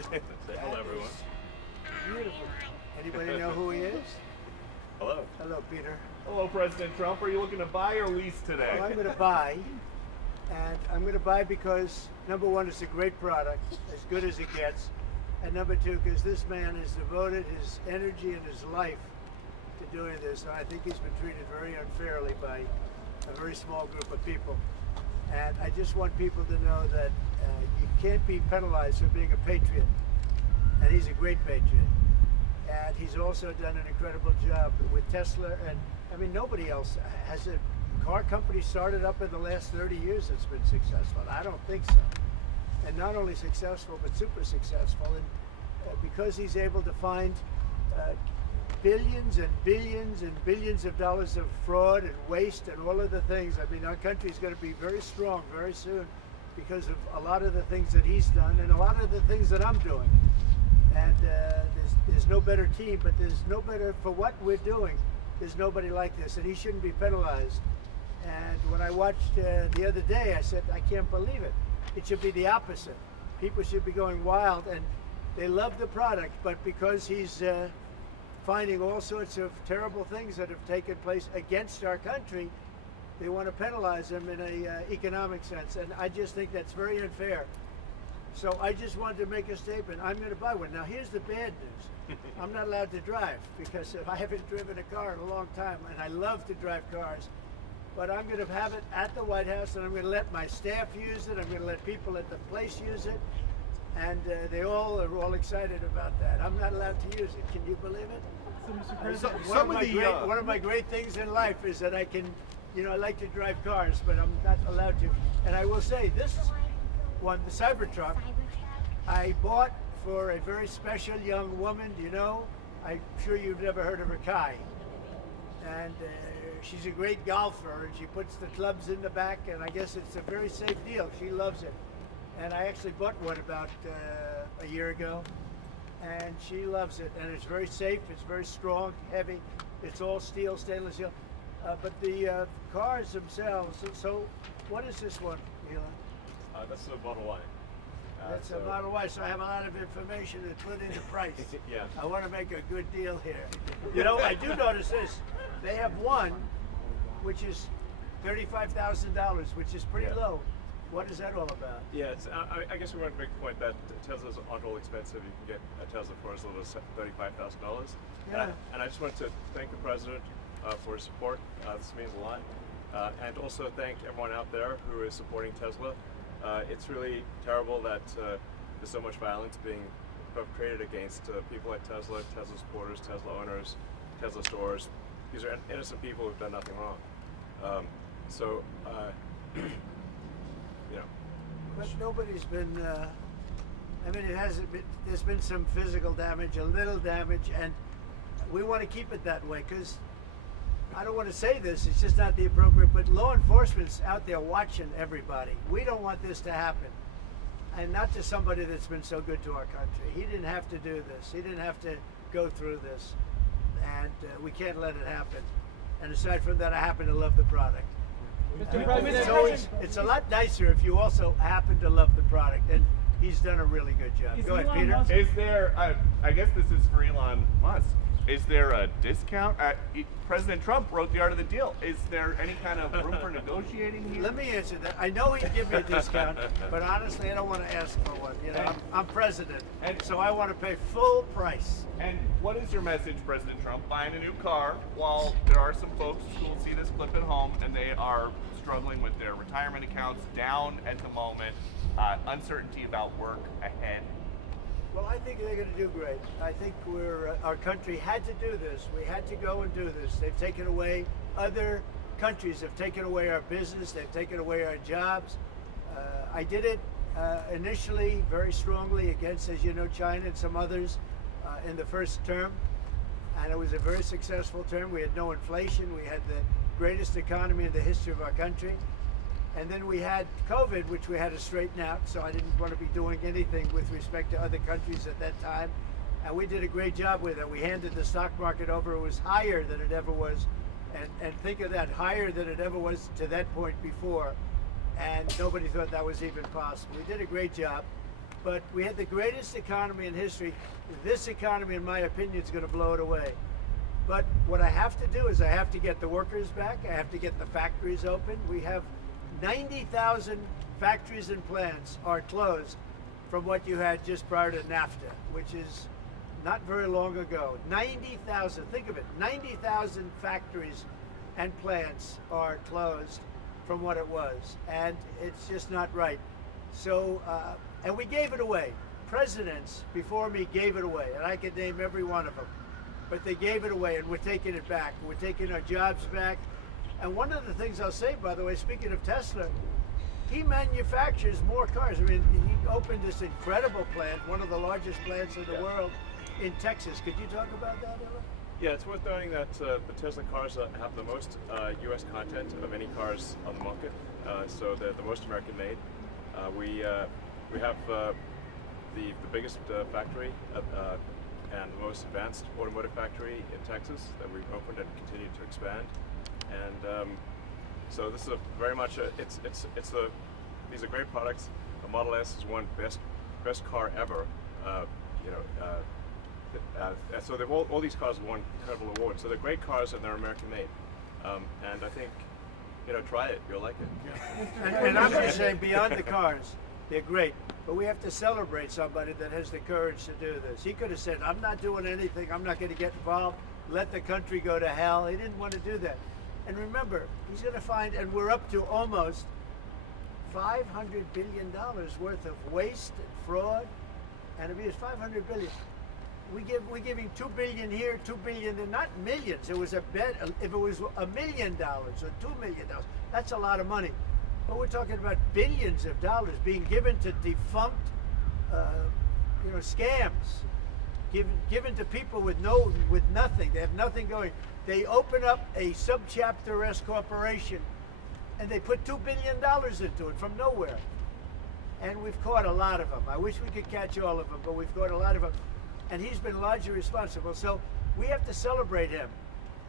Say hello, everyone. Beautiful. Anybody know who he is? Hello. Hello, Peter. Hello, President Trump. Are you looking to buy or lease today? Well, I'm going to buy, and I'm going to buy because, number one, it's a great product, as good as it gets, and number two, because this man has devoted his energy and his life to doing this, and I think he's been treated very unfairly by a very small group of people. And I just want people to know that you can't be penalized for being a patriot, and he's a great patriot. And he's also done an incredible job with Tesla, and I mean, nobody else has a car company started up in the last 30 years that's been successful. I don't think so. And not only successful, but super successful. And because he's able to find billions and billions and billions of dollars of fraud and waste and all of the things, I mean, our country's going to be very strong very soon because of a lot of the things that he's done and a lot of the things that I'm doing. And there's no better team, but there's no better for what we're doing. There's nobody like this, and he shouldn't be penalized. And when I watched the other day, I said, I can't believe it. It should be the opposite. People should be going wild, and they love the product, but because he's finding all sorts of terrible things that have taken place against our country, they want to penalize him in an economic sense, and I just think that's very unfair. So I just wanted to make a statement. I'm going to buy one. Now here's the bad news. I'm not allowed to drive because I haven't driven a car in a long time, and I love to drive cars. But I'm going to have it at the White House, and I'm going to let my staff use it. I'm going to let people at the place use it, and they all are all excited about that. I'm not allowed to use it. Can you believe it? So, Mr. President, One of my great things in life is that I can, you know, I like to drive cars, but I'm not allowed to. And I will say this one, the Cybertruck, I bought for a very special young woman. You know, I'm sure you've never heard of her, Kai. And she's a great golfer, and she puts the clubs in the back, and I guess it's a very safe deal. She loves it. And I actually bought one about a year ago, and she loves it. And it's very safe, it's very strong, heavy. It's all steel, stainless steel. But the cars themselves, so what is this one, Elon? That's the Model Y. That's a Model Y, so I have a lot of information to put into price. Yeah. I want to make a good deal here. You know, I do notice this. They have one, which is $35,000, which is pretty low. What is that all about? Yeah, it's, I guess we want to make the point that Teslas aren't all expensive. You can get a Tesla for as little as $35,000. Yeah. And I just wanted to thank the President for his support. This means a lot. And also thank everyone out there who is supporting Tesla. It's really terrible that there's so much violence being perpetrated against people like Tesla, Tesla supporters, Tesla owners, Tesla stores. These are innocent people who've done nothing wrong. You know. But nobody's been, I mean, it hasn't been, there's been some physical damage, a little damage, and we want to keep it that way because I don't want to say this, it's just not the appropriate, but law enforcement's out there watching everybody. We don't want this to happen. And not to somebody that's been so good to our country. He didn't have to do this. He didn't have to go through this. And we can't let it happen. And aside from that, I happen to love the product. Mr. President, It's a lot nicer if you also happen to love the product. And he's done a really good job. Go ahead, Peter. Is there, I guess this is for Elon Musk, is there a discount? President Trump wrote the art of the deal. Is there any kind of room for negotiating here? Let me answer that. I know he'd give me a discount, but honestly, I don't want to ask for one. You know, I'm president, and so I want to pay full price. And what is your message, President Trump, buying a new car while there are some folks who will see this clip at home and they are struggling with their retirement accounts down at the moment, uncertainty about work ahead? Well, I think they're going to do great. I think our country had to do this. We had to go and do this. They've taken away, other countries have taken away our business. They've taken away our jobs. I did it initially very strongly against, as you know, China and some others in the first term. And it was a very successful term. We had no inflation. We had the greatest economy in the history of our country. And then we had COVID, which we had to straighten out, so I didn't want to be doing anything with respect to other countries at that time. And we did a great job with it. We handed the stock market over. It was higher than it ever was. And think of that, higher than it ever was to that point before. And nobody thought that was even possible. We did a great job. but we had the greatest economy in history. This economy, in my opinion, is going to blow it away. But what I have to do is I have to get the workers back. I have to get the factories open. We have 90,000 factories and plants are closed from what you had just prior to NAFTA, which is not very long ago. 90,000, think of it, 90,000 factories and plants are closed from what it was, and it's just not right. So, and we gave it away. Presidents before me gave it away, and I could name every one of them. But they gave it away, and we're taking it back. We're taking our jobs back. And one of the things I'll say, by the way, speaking of Tesla, he manufactures more cars. I mean, he opened this incredible plant, one of the largest plants in the world, in Texas. Could you talk about that, Ella? Yeah, it's worth noting that the Tesla cars have the most U.S. content of any cars on the market, so they're the most American made. We have the biggest factory and the most advanced automotive factory in Texas that we've opened and continue to expand. And so this is very much these are great products. The Model S is one best car ever. So they've all these cars have won incredible awards. So they're great cars and they're American made. And I think, try it, you'll like it. Yeah. And I'm just saying, beyond the cars, they're great. But we have to celebrate somebody that has the courage to do this. He could have said, I'm not doing anything, I'm not going to get involved, let the country go to hell. He didn't want to do that. And remember, he's going to find, and we're up to almost $500 billion worth of waste and fraud. And if it was $500 billion, we're giving $2 billion here, $2 billion there, not millions. It was a bet. If it was $1 million or $2 million, that's a lot of money. But we're talking about billions of dollars being given to defunct, scams, given to people with nothing. They have nothing going. They open up a subchapter S corporation, and they put $2 billion into it from nowhere. And we've caught a lot of them. I wish we could catch all of them, but we've caught a lot of them. And he's been largely responsible. So we have to celebrate him.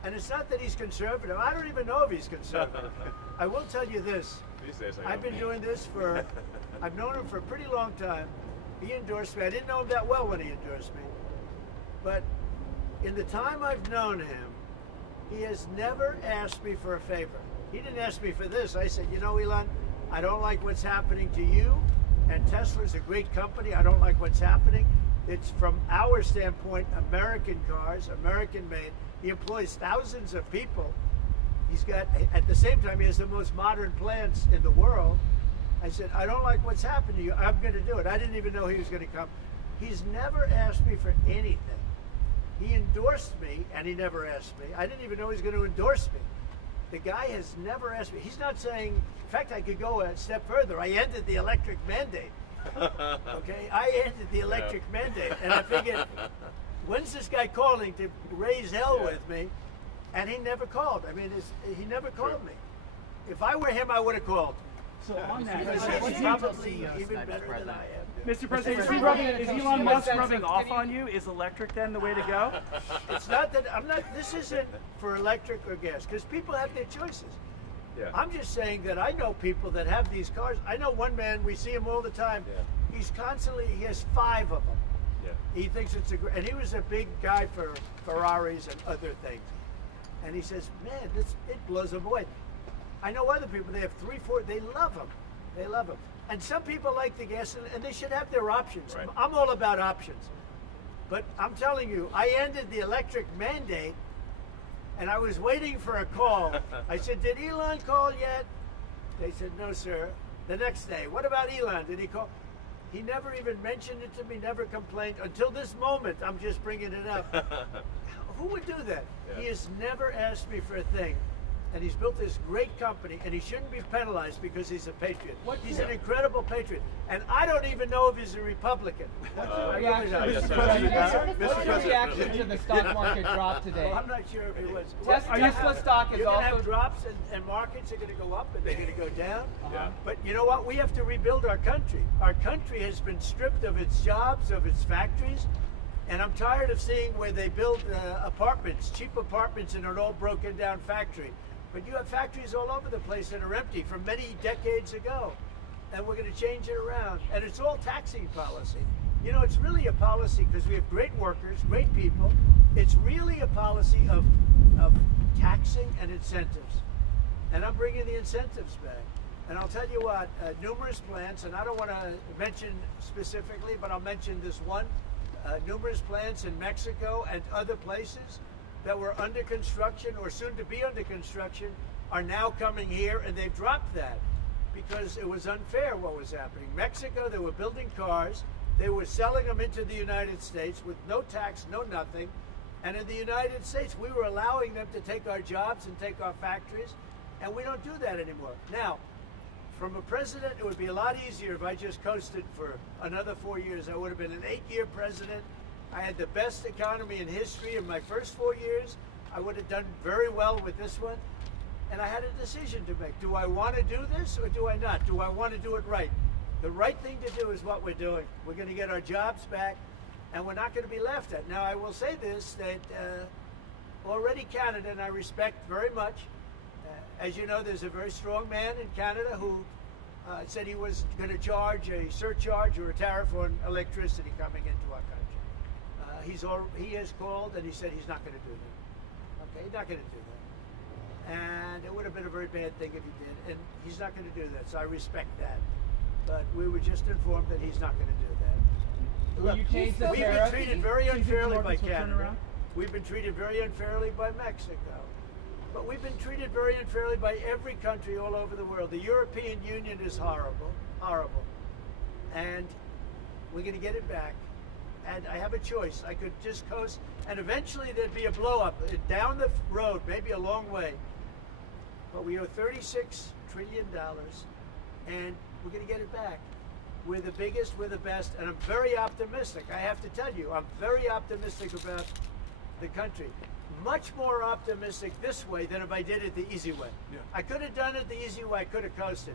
And it's not that he's conservative. I don't even know if he's conservative. I will tell you this. These days I've been doing this I've known him for a pretty long time. He endorsed me. I didn't know him that well when he endorsed me. But in the time I've known him, he has never asked me for a favor. He didn't ask me for this. I said, Elon, I don't like what's happening to you. And Tesla's a great company. I don't like what's happening. It's, from our standpoint, American cars, American made. He employs thousands of people. He's got, at the same time, he has the most modern plants in the world. I said, I don't like what's happened to you. I'm going to do it. I didn't even know he was going to come. He's never asked me for anything. He endorsed me, and he never asked me. I didn't even know he was going to endorse me. The guy has never asked me. He's not saying, in fact, I could go a step further. I ended the electric mandate. Okay, I ended the electric mandate, and I figured, when's this guy calling to raise hell with me? And he never called. I mean, he never called me. If I were him, I would have called. So on that, Because he's probably even better than I am. Mr. President, is Elon Musk rubbing off on you? Is electric then the way to go? It's not that this isn't for electric or gas, because people have their choices. Yeah. I'm just saying that I know people that have these cars. I know one man, we see him all the time. Yeah. He has 5 of them. Yeah. He thinks it's and he was a big guy for Ferraris and other things. And he says, man, it blows him away. I know other people, they have 3, 4, they love them. They love them. And some people like the gas, and they should have their options. Right. I'm all about options. But I'm telling you, I ended the electric mandate, and I was waiting for a call. I said, did Elon call yet? They said, no, sir. The next day, what about Elon? Did he call? He never even mentioned it to me, never complained. Until this moment, I'm just bringing it up. Who would do that? Yeah. He has never asked me for a thing. And he's built this great company, and he shouldn't be penalized because he's a patriot. He's an incredible patriot. And I don't even know if he's a Republican. I really don't. What's your reaction to the stock market drop today? Well, I'm not sure if he was. Tesla stock is You're going to also have drops, and markets are going to go up, and they're going to go down. Yeah. But you know what? We have to rebuild our country. Our country has been stripped of its jobs, of its factories. And I'm tired of seeing where they build apartments, cheap apartments in an all broken down factory. But you have factories all over the place that are empty from many decades ago. and we're going to change it around. And it's all taxing policy. You know, it's really a policy because we have great workers, great people. It's really a policy of taxing and incentives. And I'm bringing the incentives back. And I'll tell you what, numerous plants, and I don't want to mention specifically, but I'll mention this one, numerous plants in Mexico and other places that were under construction or soon to be under construction are now coming here, and they've dropped that because it was unfair what was happening. Mexico, they were building cars, they were selling them into the United States with no tax, no nothing, and in the United States, we were allowing them to take our jobs and take our factories, and we don't do that anymore. Now, from a president, it would be a lot easier if I just coasted for another 4 years. I would have been an 8-year president. I had the best economy in history in my first 4 years. I would have done very well with this one. And I had a decision to make. Do I want to do this or do I not? Do I want to do it right? The right thing to do is what we're doing. We're going to get our jobs back, and we're not going to be laughed at. Now, I will say this, that already Canada, and I respect very much, as you know, there's a very strong man in Canada who said he was going to charge a surcharge or a tariff on electricity coming into our country. He has called and he said he's not going to do that. Okay, he's not going to do that. And it would have been a very bad thing if he did, and he's not going to do that, so I respect that. But we were just informed that he's not going to do that. Will you change the We've been tariff? treated very Do you think the unfairly by markets will turn Canada. around? We've been treated very unfairly by Mexico. But we've been treated very unfairly by every country all over the world. The European Union is horrible, horrible. And we're going to get it back. And I have a choice. I could just coast, and eventually there'd be a blow-up down the road, maybe a long way. But we owe $36 trillion, and we're going to get it back. We're the biggest, we're the best, and I'm very optimistic. I have to tell you, I'm very optimistic about the country. Much more optimistic this way than if I did it the easy way. Yeah. I could have done it the easy way, I could have coasted.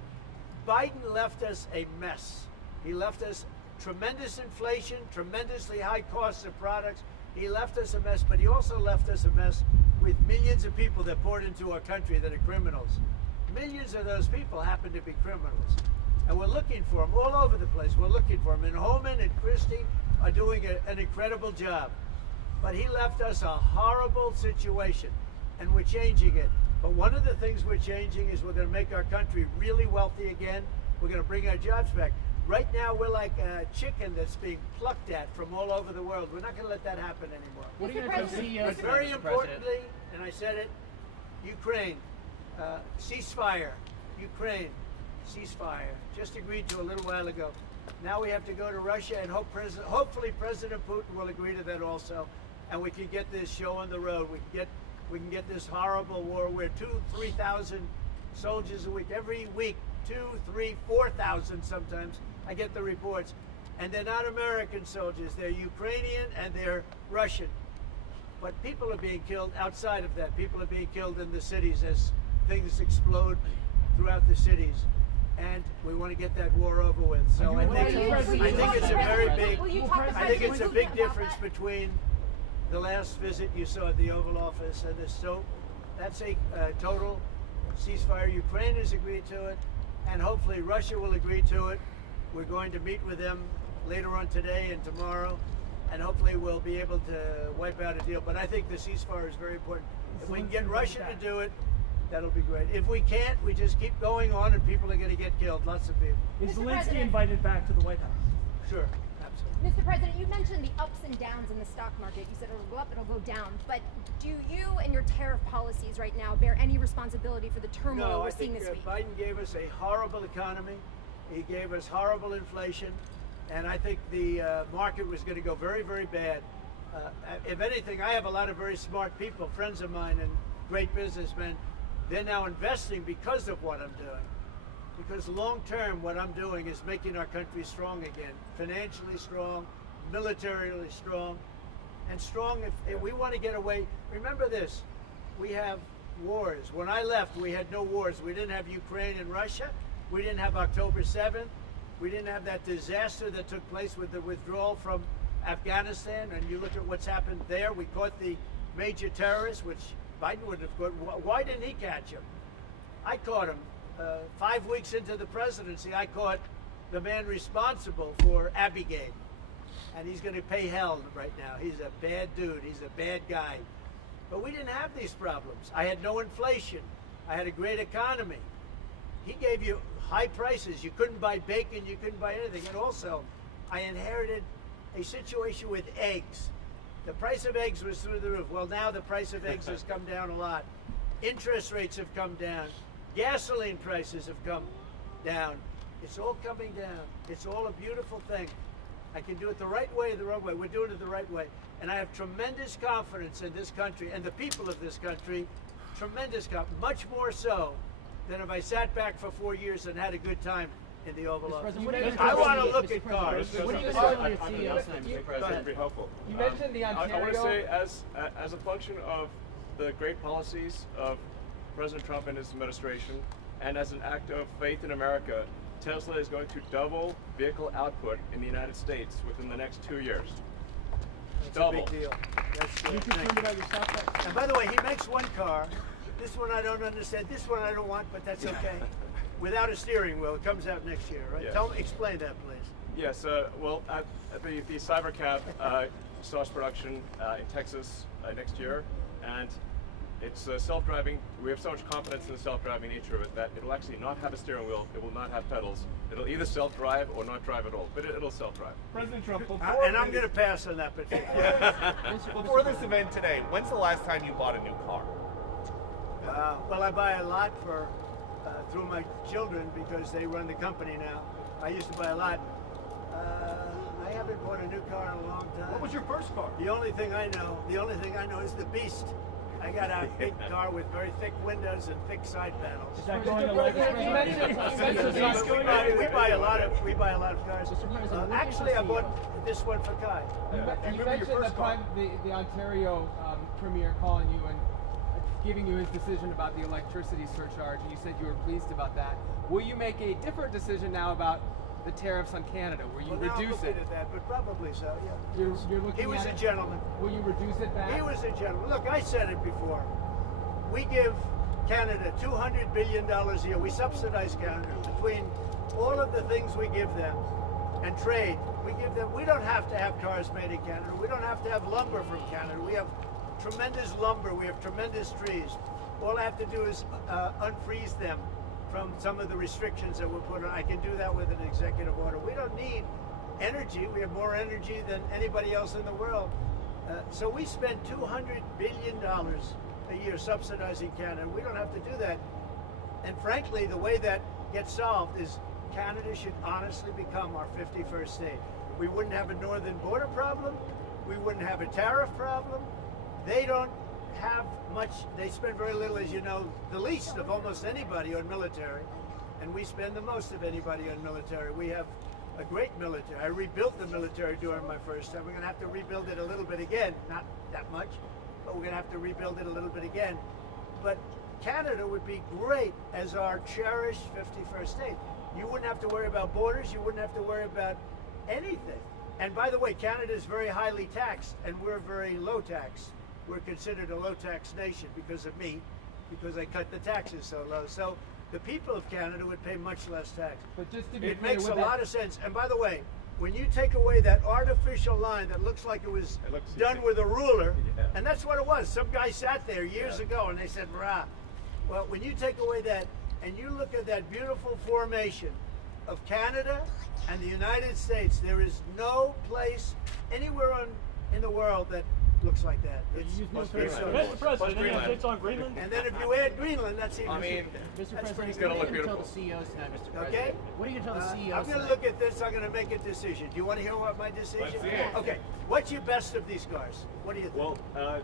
Biden left us a mess. He left us tremendous inflation, tremendously high costs of products. He left us a mess, but he also left us a mess with millions of people that poured into our country that are criminals. Millions of those people happen to be criminals. And we're looking for them all over the place. We're looking for them. And Holman and Christie are doing an incredible job. But he left us a horrible situation, and we're changing it. But one of the things we're changing is we're going to make our country really wealthy again. We're going to bring our jobs back. Right now, we're like a chicken that's being plucked at from all over the world. We're not going to let that happen anymore. What are you going to tell CEOs? But very importantly, and I said it, Ukraine, ceasefire. Ukraine, ceasefire. Just agreed to a little while ago. Now we have to go to Russia, and hopefully President Putin will agree to that also, and we can get this show on the road. We can get this horrible war where 2,000-3,000 soldiers a week, every week, 2,000, 3,000, 4,000 sometimes. I get the reports, and they're not American soldiers. They're Ukrainian and they're Russian. But people are being killed outside of that. People are being killed in the cities as things explode throughout the cities. And we want to get that war over with. So I think it's a very big, I think it's a big difference between the last visit you saw at the Oval Office and this. So that's a total ceasefire. Ukraine has agreed to it, and hopefully Russia will agree to it. We're going to meet with them later on today and tomorrow, and hopefully we'll be able to wipe out a deal. But I think the ceasefire is very important. If we can get Russia to do it, that'll be great. If we can't, we just keep going on, and people are going to get killed. Lots of people. Is Mr. Zelensky President. invited back to the White House? Sure, absolutely. Mr. President, you mentioned the ups and downs in the stock market. You said it'll go up, it'll go down. But do you and your tariff policies right now bear any responsibility for the turmoil No, we're I seeing think this week? Biden gave us a horrible economy. He gave us horrible inflation, and I think the market was going to go very, very bad. If anything, I have a lot of very smart people, friends of mine, and great businessmen. They're now investing because of what I'm doing. Because long term, what I'm doing is making our country strong again, financially strong, militarily strong, and strong if we want to get away. Remember this, we have wars. When I left, we had no wars. We didn't have Ukraine and Russia. We didn't have October 7th. We didn't have that disaster that took place with the withdrawal from Afghanistan. And you look at what's happened there. We caught the major terrorist, which Biden would have caught. Why didn't he catch him? I caught him. 5 weeks into the presidency, I caught the man responsible for Abiegate. And he's going to pay hell right now. He's a bad dude. He's a bad guy. But we didn't have these problems. I had no inflation. I had a great economy. He gave you high prices. You couldn't buy bacon. You couldn't buy anything. And also, I inherited a situation with eggs. The price of eggs was through the roof. Well, now the price of eggs has come down a lot. Interest rates have come down. Gasoline prices have come down. It's all coming down. It's all a beautiful thing. I can do it the right way, the wrong way. We're doing it the right way. And I have tremendous confidence in this country and the people of this country. Tremendous confidence. Much more so than if I sat back for 4 years and had a good time in the Oval Office. I want to look at cars. What are you going to do with your CEO sign? President, be helpful. You mentioned the Ontario. I want to say, as a function of the great policies of President Trump and his administration, and as an act of faith in America, Tesla is going to double vehicle output in the United States within the next 2 years. That's Double. a big deal. That's Are you concerned about your stock price? And by the way, he makes one car. This one I don't understand. This one I don't want, but that's okay. Without a steering wheel. It comes out next year, right? Yes. Explain that, please. Yes, well, the Cybercab starts production in Texas next year, and it's self-driving. We have so much confidence in the self-driving nature of it that it'll actually not have a steering wheel. It will not have pedals. It'll either self-drive or not drive at all, but it'll self-drive. President Trump, And I'm going to pass on that particular. before this event today, when's the last time you bought a new car? Well, I buy a lot for through my children because they run the company now. I used to buy a lot. I haven't bought a new car in a long time. What was your first car? The only thing I know is the Beast. I got a big car with very thick windows and thick side panels. Is that going to You mentioned We buy a lot of cars. Actually, I bought this one for Kai. You mentioned the Ontario Premier calling you and giving you his decision about the electricity surcharge, and you said you were pleased about that. Will you make a different decision now about the tariffs on Canada? Will you reduce it? At that, but probably so. Yeah. You're looking He was at a it. gentleman. Will you reduce it back? He was a gentleman. Look, I said it before. We give Canada $200 billion a year. We subsidize Canada between all of the things we give them and trade. We give them. We don't have to have cars made in Canada. We don't have to have lumber from Canada. We have tremendous lumber. We have tremendous trees. All I have to do is unfreeze them from some of the restrictions that were put on. I can do that with an executive order. We don't need energy. We have more energy than anybody else in the world. So we spend $200 billion a year subsidizing Canada. We don't have to do that. And frankly, the way that gets solved is Canada should honestly become our 51st state. We wouldn't have a northern border problem. We wouldn't have a tariff problem. They don't have much, they spend very little, as you know, the least of almost anybody on military, and we spend the most of anybody on military. We have a great military. I rebuilt the military during my first time. We're going to have to rebuild it a little bit again, not that much, but we're going to have to rebuild it a little bit again. But Canada would be great as our cherished 51st state. You wouldn't have to worry about borders. You wouldn't have to worry about anything. And by the way, Canada is very highly taxed, and we're very low tax. We're considered a low tax nation because of me, because I cut the taxes so low. So the people of Canada would pay much less tax. But just to be It clear, makes a with lot of sense. And by the way, when you take away that artificial line that looks like it was done with a ruler, and that's what it was. Some guy sat there years ago and they said, "Rah." Well, when you take away that and you look at that beautiful formation of Canada and the United States, there is no place anywhere in the world that looks like that. It's Mr. Greenland. President, any updates on Greenland? and then if you add Greenland, that's even. I mean, Mr. That's President, pretty It's gonna what look are you gonna beautiful. tell the CEOs tonight, Mr. Okay. President? What are you going to tell the I'm CEOs going to look at this. I'm going to make a decision. Do you want to hear what my decision? Let's see it. Okay. What's your best of these cars? What do you think? Well,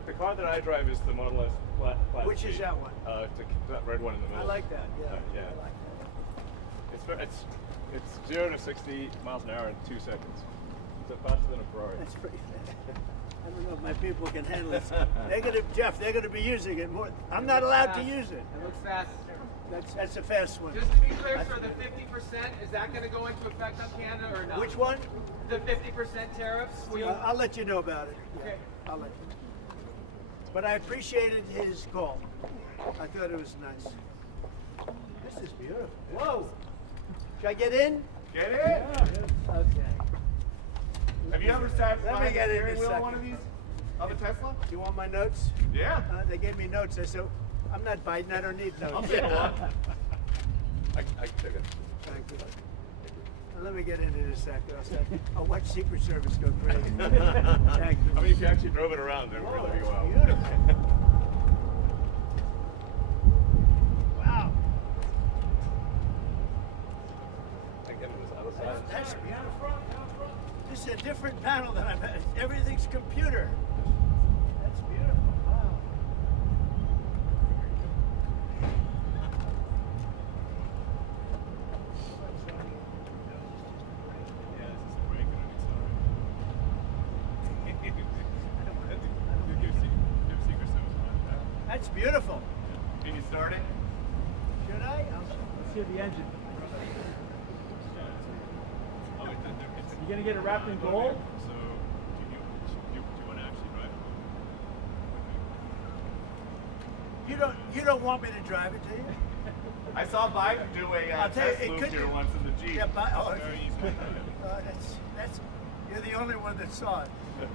the car that I drive is the Model S flat Which is seat. that one? That red one in the middle. I like that. Yeah. Yeah. I like that. It's 0 to 60 miles an hour in 2 seconds. It's faster than a Ferrari. That's pretty fast. I don't know if my people can handle it. They're gonna be using it more. I'm not allowed to use it. It looks fast. That's a fast one. Just to be clear, sir, the 50%, is that going to go into effect on Canada or not? Which one? The 50% tariffs? Will you... I'll let you know about it. Yeah, Okay. I'll let you know. But I appreciated his call. I thought it was nice. This is beautiful. Whoa! Should I get in? Get in. Okay. Have you ever sat Let me behind the get in steering a wheel of second. one of these? Of a Tesla? You want my notes? Yeah. They gave me notes. I said, I'm not Biden. I don't need notes. I'll take one. I can take it. Thank you. Well, let me get into this second. I'll watch Secret Service go crazy. Thank you. I mean, if you actually drove it around, it would really be wow. Beautiful. Wow. I get it this other side. That's beautiful. This is a different panel than I've had. Everything's computer. That's beautiful. Wow. Yeah, this is a break and an accelerator. Give Secret Service one. That's beautiful. Can you start it? Should I? Let's hear the engine. Oh, You gonna get it wrapped in gold? So, do you want to actually drive it? You don't want me to drive it, do you? I saw Biden do a I'll tell you, test it loop could here be- once in the Jeep. Yeah, but Very easy. that's you're the only one that saw it. So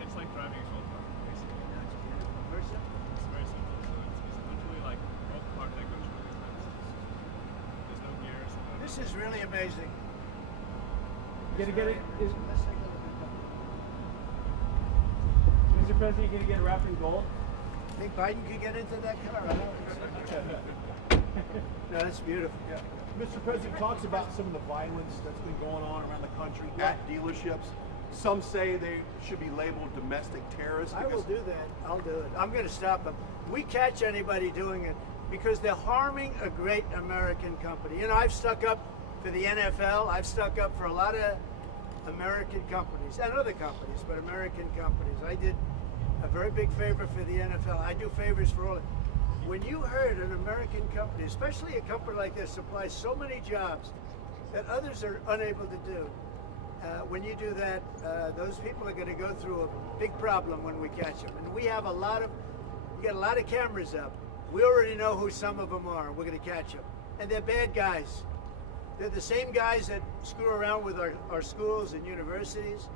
it's like driving a golf cart, basically. That's beautiful. Very simple. It's very simple. So it's literally like all the part that goes through these things. There's no gears. This is really amazing. You gonna get it? Let's take a look at that. Mr. President, you gonna get it wrapped in gold? Think Biden could get into that car? I don't think so. No, that's beautiful. Yeah. Mr. President talks about some of the violence that's been going on around the country at dealerships. Some say they should be labeled domestic terrorists. I will do that. I'll do it. I'm going to stop them. We catch anybody doing it because they're harming a great American company. You know, I've stuck up for the NFL. I've stuck up for a lot of American companies and other companies, but American companies. I did a very big favor for the NFL. I do favors for all. When you heard an American company, especially a company like this, supplies so many jobs that others are unable to do, when you do that, those people are going to go through a big problem when we catch them. And we have we got a lot of cameras up. We already know who some of them are. We're going to catch them. And they're bad guys. They're the same guys that screw around with our schools and universities,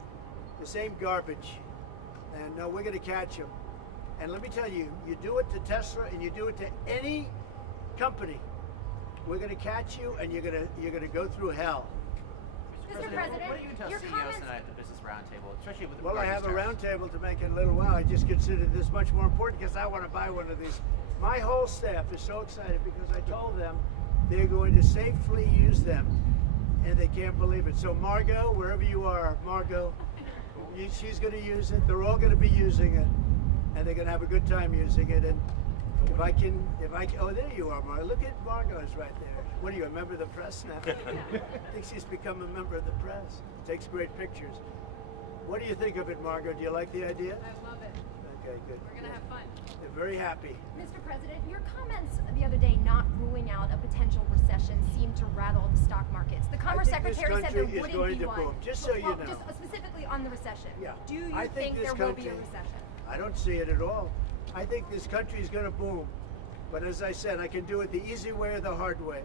the same garbage. And we're going to catch them. And let me tell you, you do it to Tesla and you do it to any company, we're going to catch you and you're going to go through hell. Mr. President, what do you tell your CEOs comments. tonight at the Business Roundtable, especially with the Well, I have a regarding tariffs? roundtable to make in a little while. I just considered this much more important because I want to buy one of these. My whole staff is so excited because I told them they're going to safely use them, and they can't believe it. So Margot, wherever you are, Margot, she's going to use it. They're all going to be using it, and they're going to have a good time using it. And oh, there you are, Margot. Look at Margot's right there. What are you, a member of the press now? I think she's become a member of the press. Takes great pictures. What do you think of it, Margot? Do you like the idea? I love it. Okay, good. We're gonna have fun. They're very happy. Mr. President, your comments the other day not ruling out a potential recession seemed to rattle the stock markets. The Commerce I think this Secretary said there country is wouldn't going be to one. boom, just so you Well, know. Just specifically on the recession. Yeah. Do you I think this there will be a country- recession? I don't see it at all. I think this country is going to boom. But as I said, I can do it the easy way or the hard way.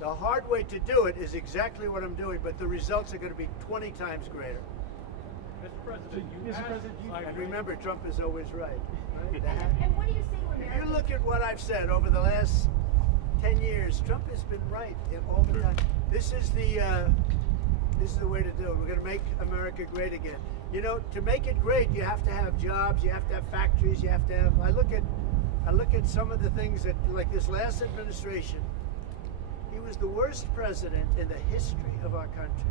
The hard way to do it is exactly what I'm doing, but the results are going to be 20 times greater. Mr. President, And remember, Trump is always right. And what do you say to If Americans? you look at what I've said over the last 10 years, Trump has been right all the time. This is the way to do it. We're going to make America great again. You know, to make it great, you have to have jobs, you have to have factories, you have to have. I look at some of the things that, like this last administration, he was the worst president in the history of our country.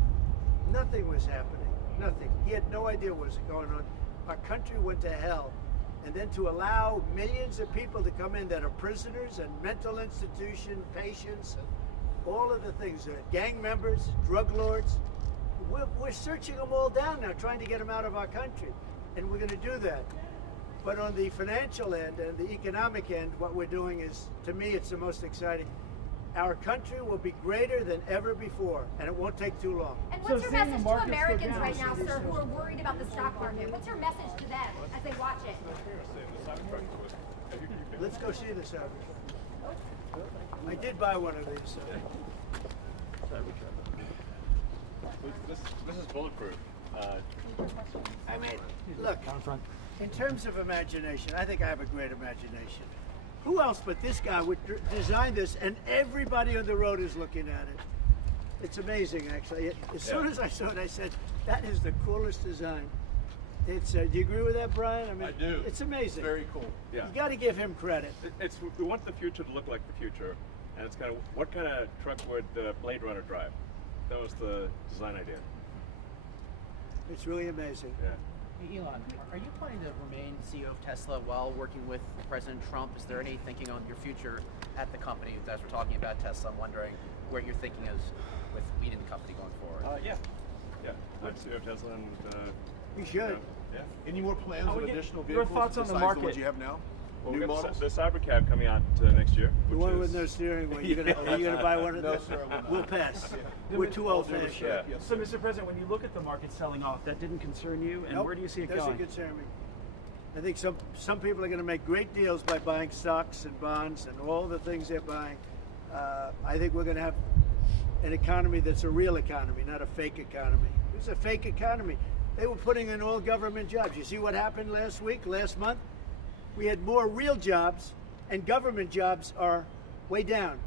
Nothing was happening. Nothing. He had no idea what was going on. Our country went to hell. And then to allow millions of people to come in that are prisoners and mental institution patients, all of the things, gang members, drug lords, we're searching them all down now, trying to get them out of our country. And we're going to do that. But on the financial end and the economic end, what we're doing is, to me, it's the most exciting. Our country will be greater than ever before, and it won't take too long. And what's your seeing the message to markets go Americans down, right now, sir, who are worried about the stock market? What's your message to them as they watch it? Let's go see the Cybertruck. I did buy one of these. So. This is bulletproof. I mean, look, in terms of imagination, I think I have a great imagination. Who else but this guy would design this, and everybody on the road is looking at it? It's amazing, actually. As soon as I saw it, I said, that is the coolest design. It's. Do you agree with that, Brian? I mean, I do. It's amazing. Very cool. Yeah. You got to give him credit. We want the future to look like the future, and it's kind of what kind of truck would Blade Runner drive? That was the design idea. It's really amazing. Yeah. Hey, Elon, are you planning to remain CEO of Tesla while working with President Trump? Is there any thinking on your future at the company? As we're talking about Tesla, I'm wondering where your thinking is with leading the company going forward. Yeah. I'm CEO of Tesla, and You should. yeah. Any more plans Oh, of we get additional your vehicles thoughts on the besides market. the ones you have now? Well, New we got models? the Cybercab coming out next year. The which one is, with no steering wheel. Are you gonna buy one of No, those? sir, I will not. We'll pass. We're too old fashioned. Yeah. Yes, So, Mr. President, when you look at the market selling off, that didn't concern you, and Nope, where do you see it doesn't going? concern me. I think some people are going to make great deals by buying stocks and bonds and all the things they're buying. I think we're going to have an economy that's a real economy, not a fake economy. It's a fake economy. They were putting in all government jobs. You see what happened last month? We had more real jobs, and government jobs are way down.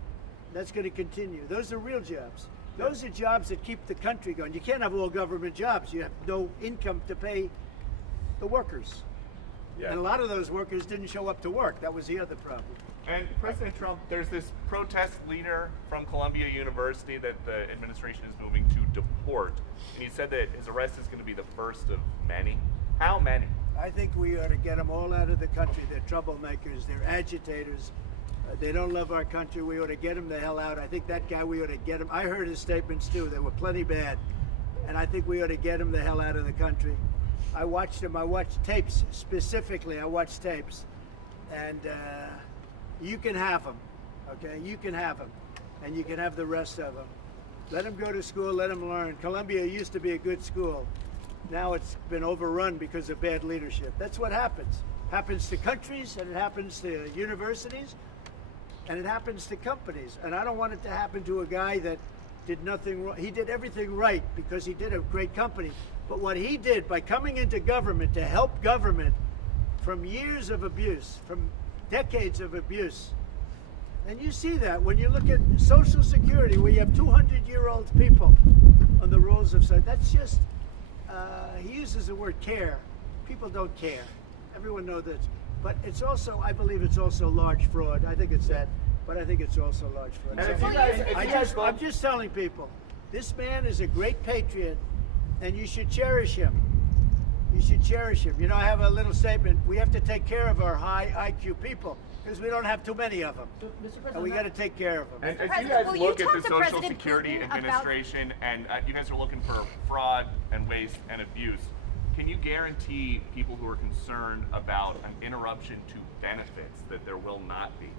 That's going to continue. Those are real jobs. Those are jobs that keep the country going. You can't have all government jobs. You have no income to pay the workers. Yeah. And a lot of those workers didn't show up to work. That was the other problem. And President Trump, there's this protest leader from Columbia University that the administration is moving to deport. And he said that his arrest is going to be the first of many. How many? I think we ought to get them all out of the country. They're troublemakers. They're agitators. They don't love our country. We ought to get them the hell out. I think that guy, we ought to get him. I heard his statements too. They were plenty bad. And I think we ought to get him the hell out of the country. I watched him. I watched tapes specifically. I watched tapes. And you can have them. Okay? You can have them. And you can have the rest of them. Let them go to school. Let them learn. Columbia used to be a good school. Now it's been overrun because of bad leadership. That's what happens. Happens to countries, and it happens to universities, and it happens to companies. And I don't want it to happen to a guy that did nothing wrong. He did everything right because he did a great company. But what he did by coming into government to help government from years of abuse, from decades of abuse, and you see that when you look at Social Security, where you have 200-year-old people on the rolls of society. That's just, he uses the word care. People don't care. Everyone knows that. But it's also, I believe it's also large fraud. I think it's that, but I think it's also large fraud. And So I'm just telling people, this man is a great patriot, and you should cherish him. You should cherish him. You know, I have a little statement. We have to take care of our high IQ people because we don't have too many of them. And we got to take care of them. And as you President, guys will you look at talk the to Social President Security Putin about- Administration and you guys are looking for fraud and waste and abuse, can you guarantee people who are concerned about an interruption to benefits that there will not be?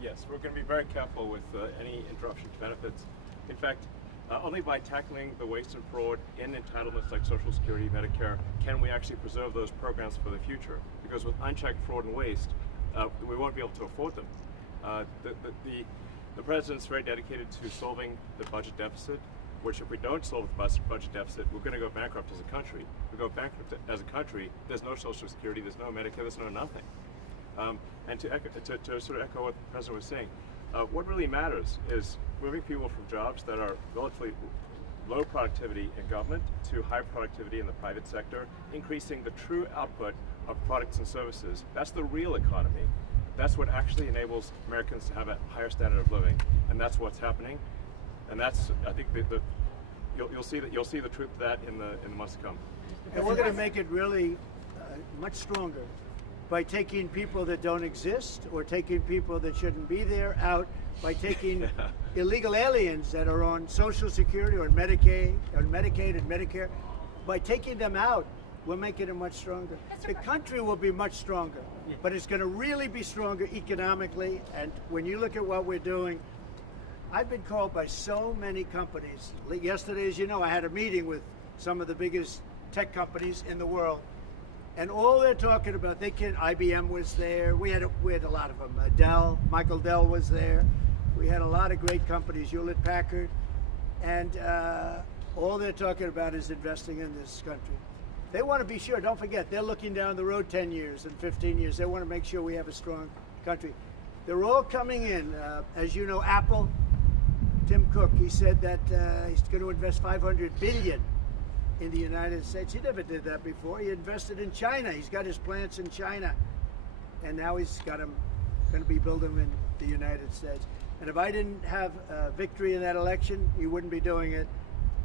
Yes, we're going to be very careful with any interruption to benefits. In fact, only by tackling the waste and fraud in entitlements like Social Security, Medicare, can we actually preserve those programs for the future. Because with unchecked fraud and waste, we won't be able to afford them. The president's very dedicated to solving the budget deficit, which if we don't solve the budget deficit, we're going to go bankrupt as a country. If we go bankrupt as a country, there's no Social Security, there's no Medicare, there's no nothing. And to sort of echo what the president was saying, what really matters is moving people from jobs that are relatively low productivity in government to high productivity in the private sector, increasing the true output of products and services. That's the real economy. That's what actually enables Americans to have a higher standard of living, and that's what's happening. And that's, I think, you'll see the truth of that in the months to come. And we're going to make it really much stronger by taking people that don't exist or taking people that shouldn't be there out, by taking illegal aliens that are on Social Security or Medicaid and Medicare. By taking them out, we're making it much stronger. The country will be much stronger, but it's going to really be stronger economically. And when you look at what we're doing, I've been called by so many companies. Yesterday, as you know, I had a meeting with some of the biggest tech companies in the world. And all they're talking about, IBM was there. We had a lot of them. Michael Dell was there. We had a lot of great companies, Hewlett Packard, and all they're talking about is investing in this country. They want to be sure. Don't forget, they're looking down the road 10 years and 15 years. They want to make sure we have a strong country. They're all coming in. As you know, Apple, Tim Cook, he said that he's going to invest $500 billion in the United States. He never did that before. He invested in China. He's got his plants in China, and now he's got them going to be building in the United States. And if I didn't have victory in that election, he wouldn't be doing it.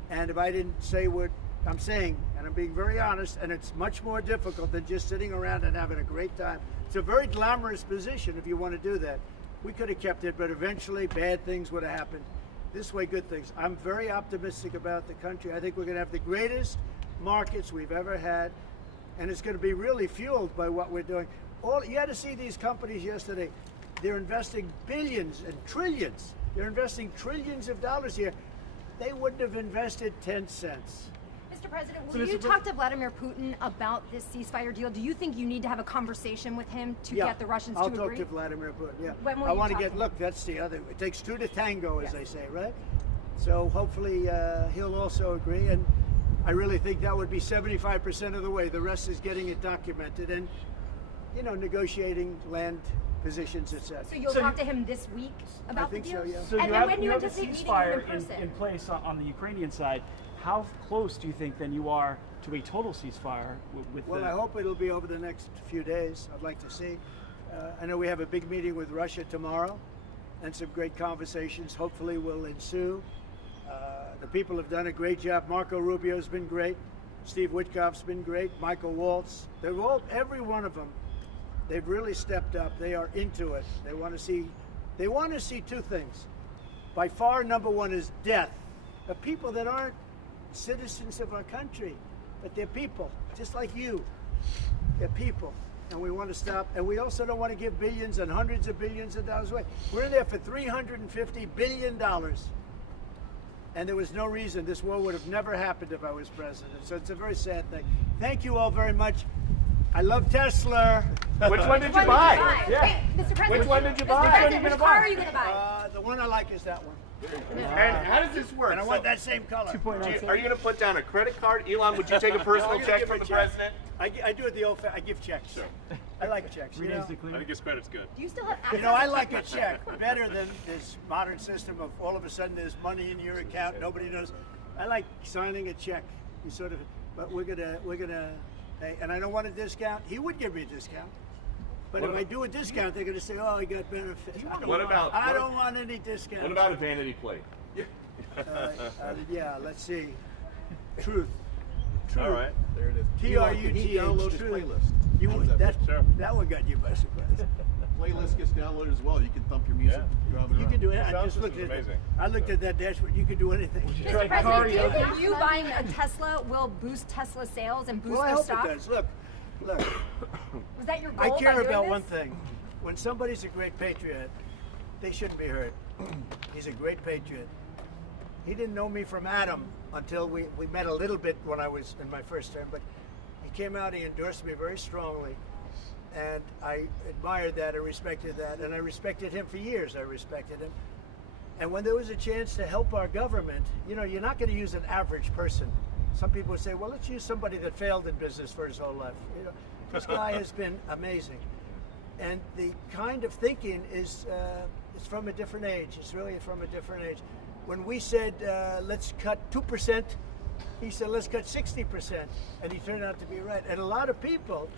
And if I didn't say what I'm saying, and I'm being very honest, and it's much more difficult than just sitting around and having a great time. It's a very glamorous position if you want to do that. We could have kept it, but eventually bad things would have happened. This way, good things. I'm very optimistic about the country. I think we're going to have the greatest markets we've ever had, and it's going to be really fueled by what we're doing. You had to see these companies yesterday. They're investing billions and trillions. They're investing trillions of dollars here. They wouldn't have invested 10 cents. Mr. President, will you talk to Vladimir Putin about this ceasefire deal? Do you think you need to have a conversation with him to get the Russians to agree? I'll talk to Vladimir Putin, yeah. When will I you want to talk get, to him? look, that's the other, it takes two to tango, as they say, right? So hopefully he'll also agree, and I really think that would be 75% of the way. The rest is getting it documented and, negotiating land positions, etc. So you'll talk to him this week about the deal? the deal? Yeah. So And you then have, when you you have a anticipate meeting him ceasefire in person? in place on the Ukrainian side. How close do you think then you are to a total ceasefire with Well, I hope it'll be over the next few days. I'd like to see. I know we have a big meeting with Russia tomorrow, and some great conversations hopefully will ensue. The people have done a great job. Marco Rubio's been great. Steve Witkoff's been great. Michael Waltz. Every one of them, they've really stepped up. They are into it. They want to see two things. By far, number one is death of people that aren't citizens of our country, but they're people, just like you. They're people, and we want to stop. And we also don't want to give billions and hundreds of billions of dollars away. We're in there for $350 billion, and there was no reason this war would have never happened if I was president. So it's a very sad thing. Thank you all very much. I love Tesla. Which one did you Which buy? Yeah. Wait, Mr. President, Which one did you Mr. buy? President, which car are you going to buy? The one I like is that one. And how does this work? And I want that same color. Are you going to put down a credit card? Elon, would you take a personal check from the president? I do it the old I give checks. Sure. I like checks. Renee's I think his credit's good. Do you still have access I to like a checks? check better than this modern system of all of a sudden there's money in your account, nobody knows. I like signing a check. You sort of, but we're gonna, and I don't want a discount. He would give me a discount. But if I do a discount, they're going to say, "Oh, he got benefits." I don't want any discount. What about a vanity plate? Yeah, let's see. Truth. All right. There it is. T-R-U-T-H. Download his Truth. playlist. That one got you by surprise. Playlist gets downloaded as well. You can thump your music. driving You around. can do it. I Sound just looked system's at it. amazing. I looked at that dashboard. You can do anything. Mr. President, do you think you buying a Tesla will boost Tesla sales and boost Well, I their hope stock? it does. Look. Was that your goal I by care doing about this? one thing. When somebody's a great patriot, they shouldn't be hurt. He's a great patriot. He didn't know me from Adam until we met a little bit when I was in my first term, but he came out, he endorsed me very strongly, and I admired that, I respected that, and I respected him for years. I respected him. And when there was a chance to help our government, you're not going to use an average person. Some people say, well, let's use somebody that failed in business for his whole life. This guy has been amazing. And the kind of thinking is it's from a different age. It's really from a different age. When we said, let's cut 2%, he said, let's cut 60%. And he turned out to be right. And a lot of people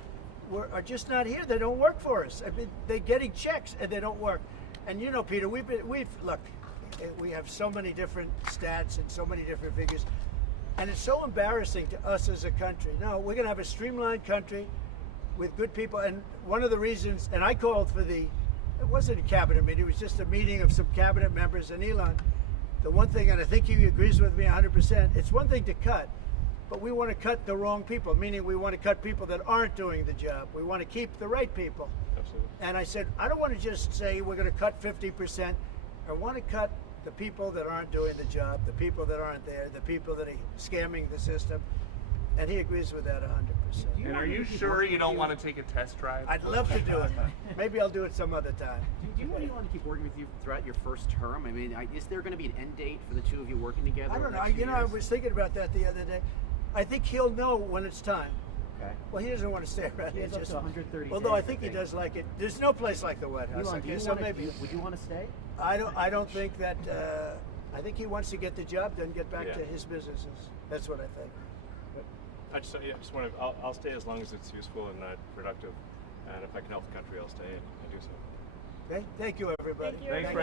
are just not here. They don't work for us. I mean, they're getting checks and they don't work. And Peter, look, we have so many different stats and so many different figures. And it's so embarrassing to us as a country. No, we're going to have a streamlined country with good people. And one of the reasons, and I called for it wasn't a cabinet meeting, it was just a meeting of some cabinet members and Elon. The one thing, and I think he agrees with me 100%, it's one thing to cut, but we want to cut the wrong people, meaning we want to cut people that aren't doing the job. We want to keep the right people. Absolutely. And I said, I don't want to just say we're going to cut 50%. I want to cut the people that aren't doing the job, the people that aren't there, the people that are scamming the system. And he agrees with that 100%. And are you sure you don't want to take a test drive? I'd love to do it. Maybe I'll do it some other time. Do you want Elon to keep working with you throughout your first term? I mean, is there going to be an end date for the two of you working together? I don't know. over the next You few know, I years? was thinking about that the other day. I think he'll know when it's time. Okay. Well, he doesn't want to stay around He here has up just. to 130 Although I days, think I he think. does like it. There's no place like the White House. Elon, do Okay, you so want maybe would you want to stay? I don't think that. I think he wants to get the job done, get back to his businesses. That's what I think. I just want to. I'll stay as long as it's useful and productive, and if I can help the country, I'll stay and do so. Okay. Thank you, everybody. Thank you. Thanks,